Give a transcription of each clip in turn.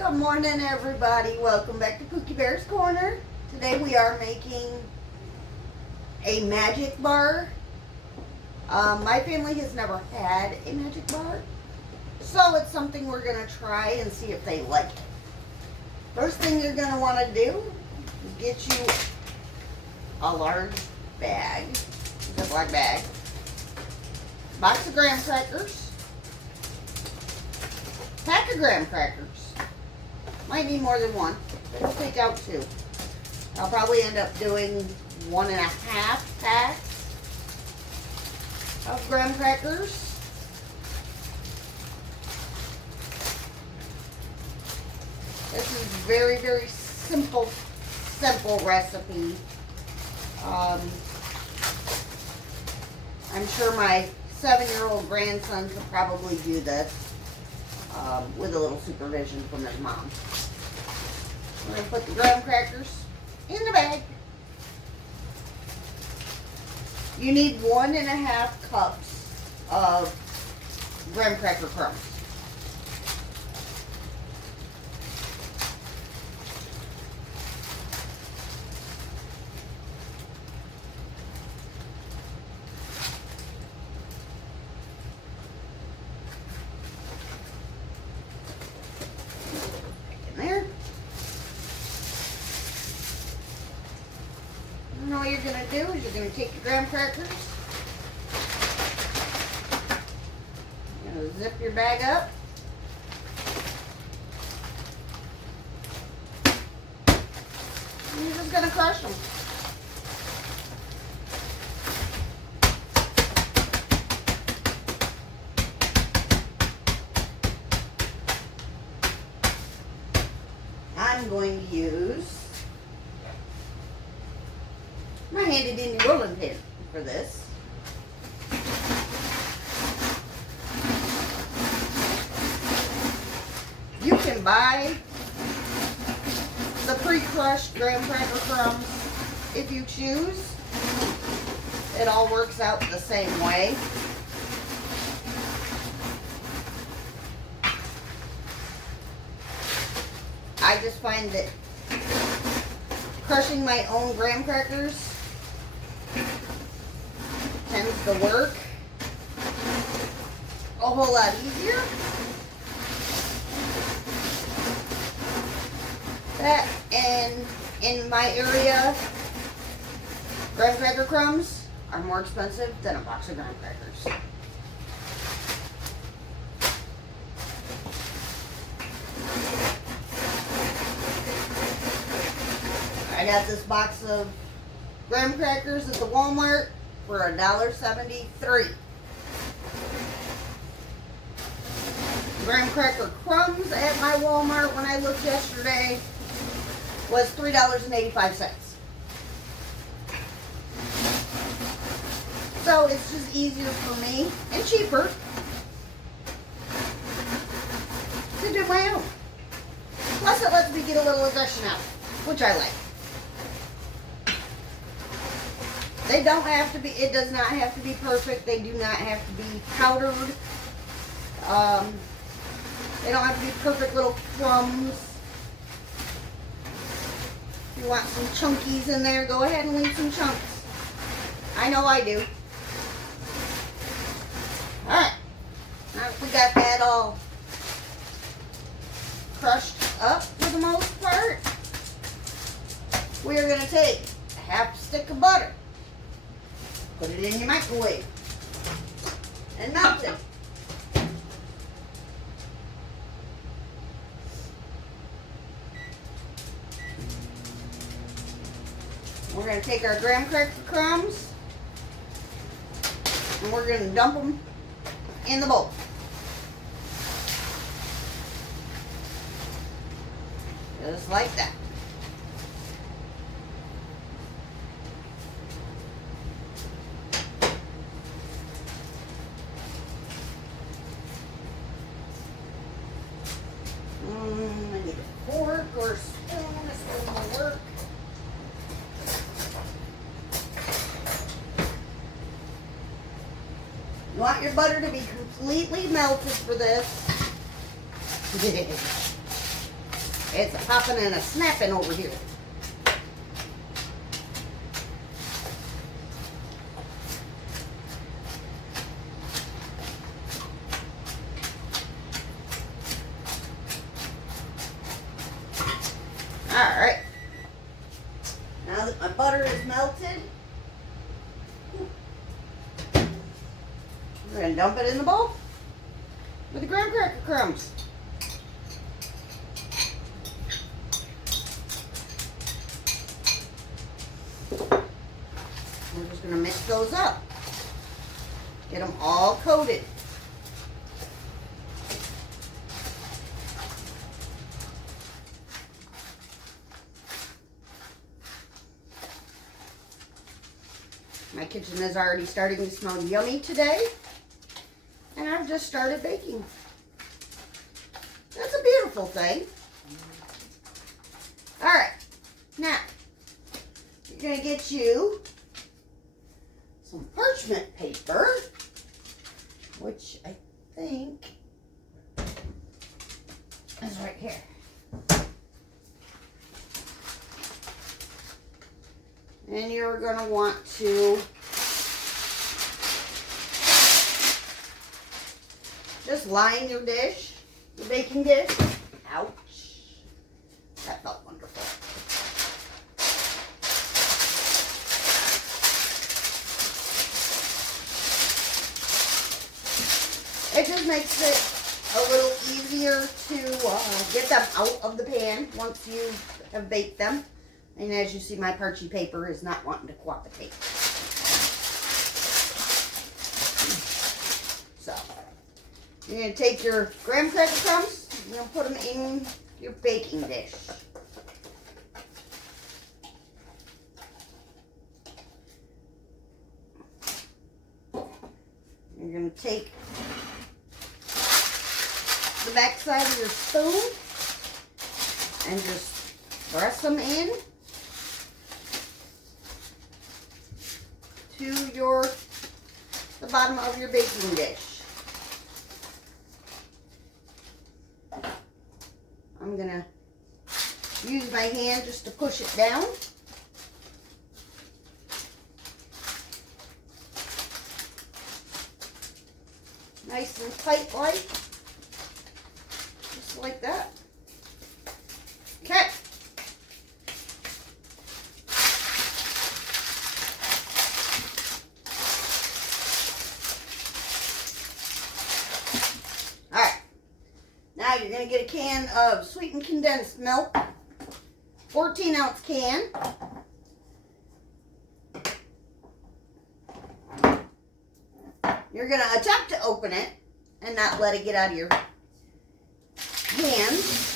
Good morning, everybody. Welcome back to Pookie Bear's Corner. Today we are making a magic bar. My family has never had a magic bar, so it's something we're going to try and see if they like it. First thing you're going to want to do is get you a large bag, a black bag, box of graham crackers, pack of graham crackers. Might need more than one. We'll take out two. I'll probably end up doing 1.5 packs of graham crackers. This is very, very simple recipe. I'm sure my 7-year-old grandson could probably do this with a little supervision from his mom. We're going to put the graham crackers in the bag. You need 1.5 cups of graham cracker crumbs. And all you're going to do is you're going to take your graham crackers, you're going to zip your bag up, and you're just going to crush them. I'm going to use my handy dandy rolling pin for this. You can buy the pre-crushed graham cracker crumbs if you choose. It all works out the same way. I just find that crushing my own graham crackers tends to work a whole lot easier. That, and in my area, graham cracker crumbs are more expensive than a box of graham crackers. I got this box of graham crackers at the Walmart for $1.73. Graham cracker crumbs at my Walmart when I looked yesterday was $3.85. So it's just easier for me and cheaper to do my own. Plus it lets me get a little aggression out, which I like. They don't have to be, it does not have to be perfect. They do not have to be powdered. They don't have to be perfect little crumbs. If you want some chunkies in there, go ahead and leave some chunks. I know I do. Alright. Now we got that all crushed up for the most part, we are going to take a half stick of butter. Put it in your microwave and melt it. We're going to take our graham cracker crumbs and we're going to dump them in the bowl. Just like that. I need a fork or a spoon. A spoon will work. You want your butter to be completely melted for this. It's a popping and a snapping over here. Alright. Now that my butter is melted, we're going to dump it in the bowl with the graham cracker crumbs. We're just going to mix those up. Get them all coated. My kitchen is already starting to smell yummy today, and I've just started baking. That's a beautiful thing. All right, now you're going to get you some parchment paper, which I think is right here. And you're going to want to just line your dish, your baking dish. Ouch. That felt wonderful. It just makes it a little easier to get them out of the pan once you have baked them. And as you see, my parchment paper is not wanting to cooperate. So, you're going to take your graham cracker crumbs, you're going to put them in your baking dish. You're going to take the back side of your spoon and just press them in to the bottom of your baking dish. I'm gonna use my hand just to push it down. Nice and tight like, just like that. Okay. Now you're going to get a can of sweetened condensed milk, 14-ounce can. You're going to attempt to open it and not let it get out of your hands.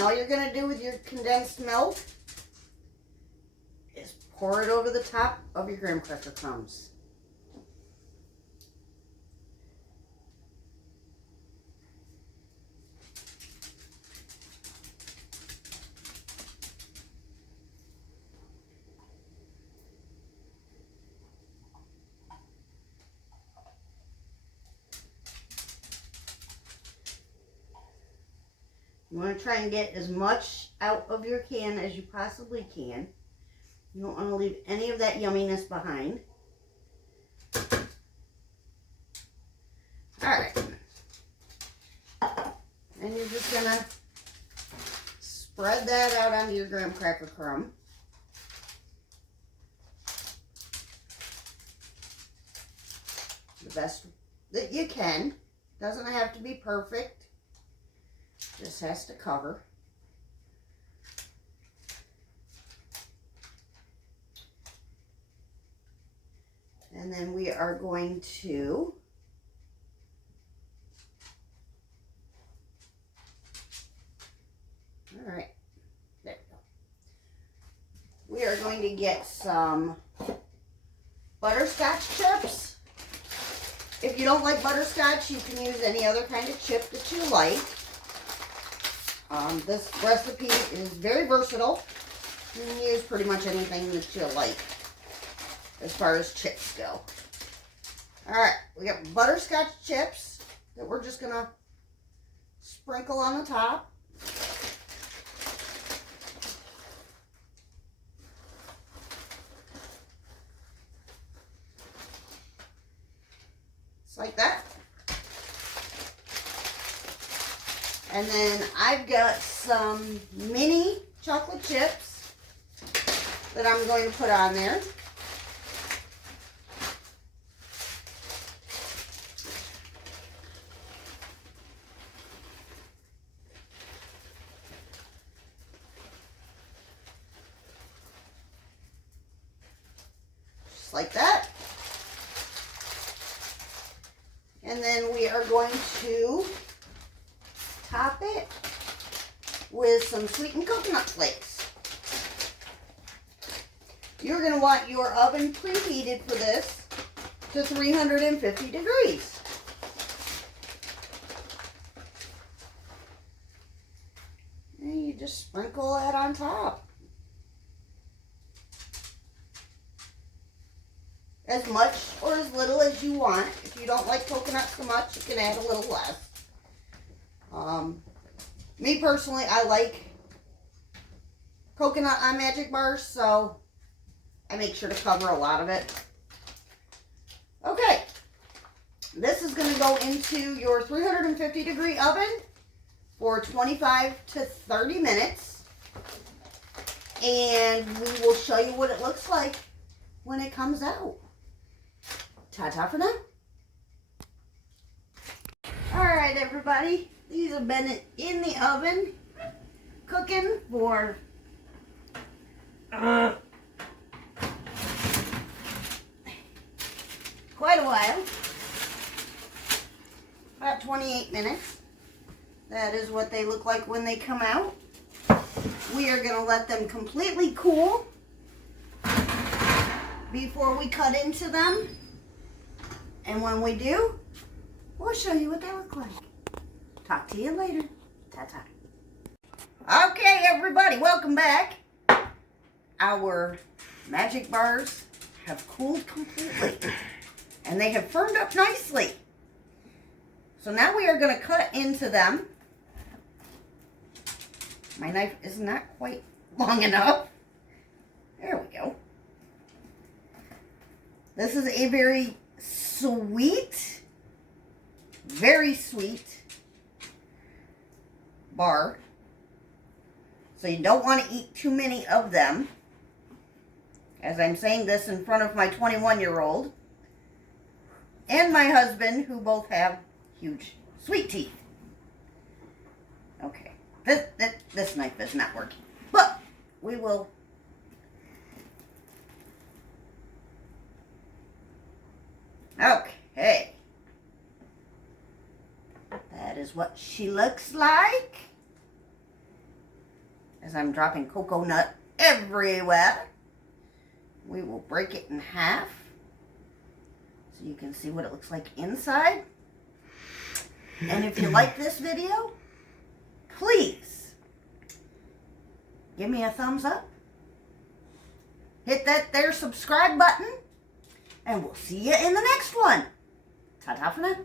All you're going to do with your condensed milk is pour it over the top of your graham cracker crumbs. You want to try and get as much out of your can as you possibly can. You don't want to leave any of that yumminess behind. Alright. And you're just going to spread that out onto your graham cracker crumb. The best that you can. Doesn't have to be perfect. Just has to cover. And then we are going to all right, there we go. We are going to get some butterscotch chips. If you don't like butterscotch, you can use any other kind of chip that you like. This recipe is very versatile. You can use pretty much anything that you like as far as chips go. Alright, we got butterscotch chips that we're just going to sprinkle on the top. Just like that. And then I've got some mini chocolate chips that I'm going to put on there. Just like that. And then we are going to top it with some sweetened coconut flakes. You're going to want your oven preheated for this to 350 degrees. And you just sprinkle that on top. As much or as little as you want. If you don't like coconut so much, you can add a little less. Me personally, I like coconut on Magic Bars, so I make sure to cover a lot of it. Okay, this is going to go into your 350 degree oven for 25 to 30 minutes. And we will show you what it looks like when it comes out. Ta-ta for now. Alright everybody, these have been in the oven cooking for quite a while. About 28 minutes. That is what they look like when they come out. We are going to let them completely cool before we cut into them. And when we do, we'll show you what they look like. Talk to you later. Ta-ta. Okay, everybody, welcome back. Our Magic Bars have cooled completely. And they have firmed up nicely. So now we are going to cut into them. My knife is not quite long enough. There we go. This is a very sweet, very sweet bar. So you don't want to eat too many of them. As I'm saying this in front of my 21-year-old and my husband, who both have huge sweet teeth. Okay, this knife is not working, but we will. Okay, that is what she looks like. As I'm dropping coconut everywhere, we will break it in half so you can see what it looks like inside. And if you like this video, please give me a thumbs up. Hit that there subscribe button. And we'll see you in the next one. Ta-ta for now.